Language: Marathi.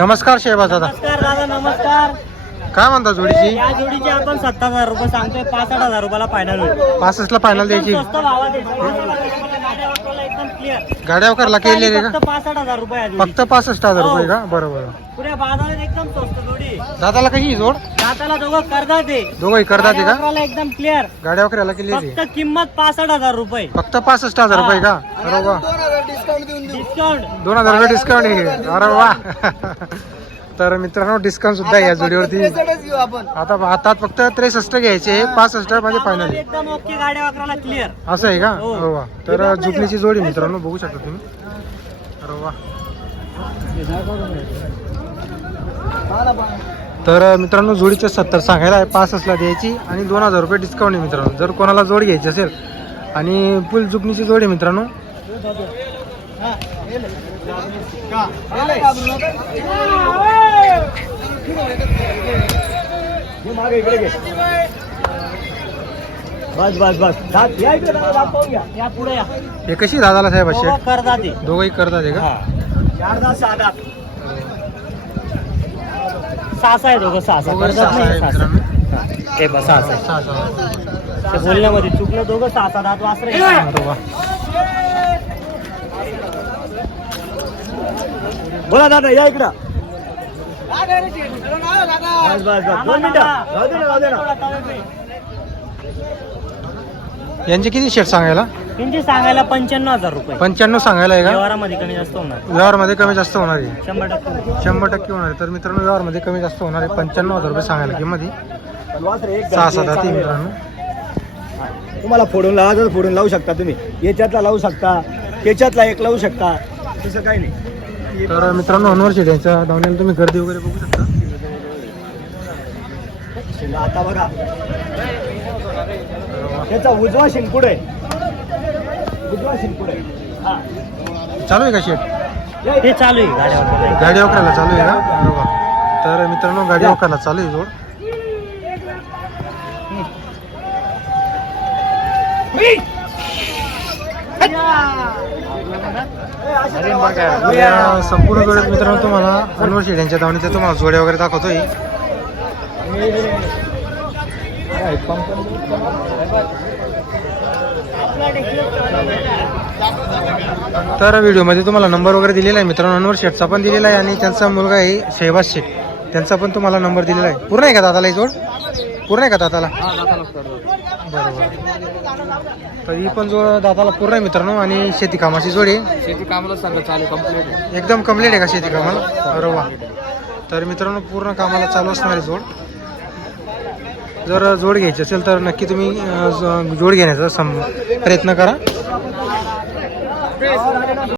नमस्कार शेहबाज दादा. नमस्कार दादा नमस्कार. काय म्हणता जोडीची? या जोडीचे आपण सत्तर हजार रुपये सांगतोय पाच आठ हजार रुपयाला फायनल होईल. पासष्टला फायनल द्यायची. एकदम स्वस्त भावात आहे. गाड्या वापरायला एकदम क्लिअर गाड्या वगैरेला केली आहे फक्त का? पाच आठ हजार रुपये. फक्त पासष्ट हजार रुपये का? बरोबर. पुऱ्या बाजारात एकदम स्वस्त जोडी. दादाला कशी ही जोड? दाताला दोघं करतात ते दोघंही करतात गाड्या का? एकदम क्लिअर गाड्या वगैरेला केली आहे. फक्त किंमत पासष्ट हजार रुपये. फक्त पासष्ट हजार रुपये का? डिस्काउंट दोन हजार रुपये डिस्काउंट आहे. अरे वा. तर मित्रांनो डिस्काउंट सुद्धा आहे या जोडीवरती. आता हातात फक्त त्रेसष्ट घ्यायचे पासष्टमध्ये फायनल असं आहे का? हो. अरे वा तर जुकनीची जोडी मित्रांनो बघू शकता तुम्ही. अरे वा. तर मित्रांनो जोडीचे सत्तर सांगायला आहे. पासष्टला द्यायची आणि दोन हजार रुपये डिस्काउंट आहे मित्रांनो. जर कोणाला जोड घ्यायची असेल आणि फुल जुकनीची जोड आहे मित्रांनो बस बस बस। या इकडे दादा, दात पाहून घ्या. या पुढे या. हे कशी दादाला साहेब असे? दोघं करतात. दोघंही करतात हे का? हा. चार दात सहा दात सहा सहा आहे दोघं सहा नाही, आहे सहा सहा. मित्रांनो. हे बस सहा सहा सहा सहा ते बोलण्यामध्ये चुकलं दोघं सहा सहा दात वासरे. अरे वा. बोला दादा या इकडं. बस बस बस. दोन मिनिटं. राहू दे ना राहू दे ना. यांचे किती शेट सांगायला? त्यांची सांगायला पंच्याण्णव हजार रुपये. पंच्याण्णव सांगायला आहे का? व्यवहारामध्ये कमी जास्त होणार. व्यवहारमध्ये कमी जास्त होणार आहे. शंभर टक्के. शंभर टक्के होणार आहे. तर मित्रांनो व्यवहारमध्ये कमी जास्त होणार आहे. पंच्याण्णव हजार रुपये सांगायला किंमत आहे. सहा सात हाती मित्रांनो. तुम्हाला फोडून लावायचं तर फोडून लावू शकता तुम्ही. याच्यातला लावू शकता. त्याच्यातला एक लावू शकता. तसं काही नाही. तर मित्रांनो अनवर शेट यांच्या धावण्याला तुम्ही गर्दी वगैरे बघू शकता. आता बघा. त्याचा उजवा शिंकुड आहे उजवा शिंकुड आहे हा. चालू आहे का शेट? हे चालू आहे गाड्या. गाडी वकरायला चालू आहे का? तर मित्रांनो गाडी वकरायला चालू आहे जोड. या. संपूर्ण जोड्यात मित्रांनो तुम्हाला अनवर शेट यांच्या धावणीच्या तुम्हाला जोड्या वगैरे दाखवतोय. तर व्हिडिओमध्ये तुम्हाला नंबर वगैरे दिलेला आहे. मित्रांनो अनवर शेटचा पण दिलेला आहे आणि त्यांचा मुलगा आहे शहबाज शेठ. त्यांचा पण तुम्हाला नंबर दिलेला आहे. पूर्ण आहे का दादाला ही जोड? पूर्ण आहे का दादाला बरोबर. तर ही पण जोड दादाला पूर्ण आहे मित्रांनो आणि शेती कामाची जोड. आहे शेती कामाला सांगा चालू कंप्लीट एकदम कंप्लीट आहे का शेती कामाला? अरे वा. तर मित्रांनो पूर्ण कामाला चालू असणार आहे जोड. जर जोड घ्यायची असेल तर नक्की तुम्ही ज- जोड घेण्याचा सम प्रयत्न करा.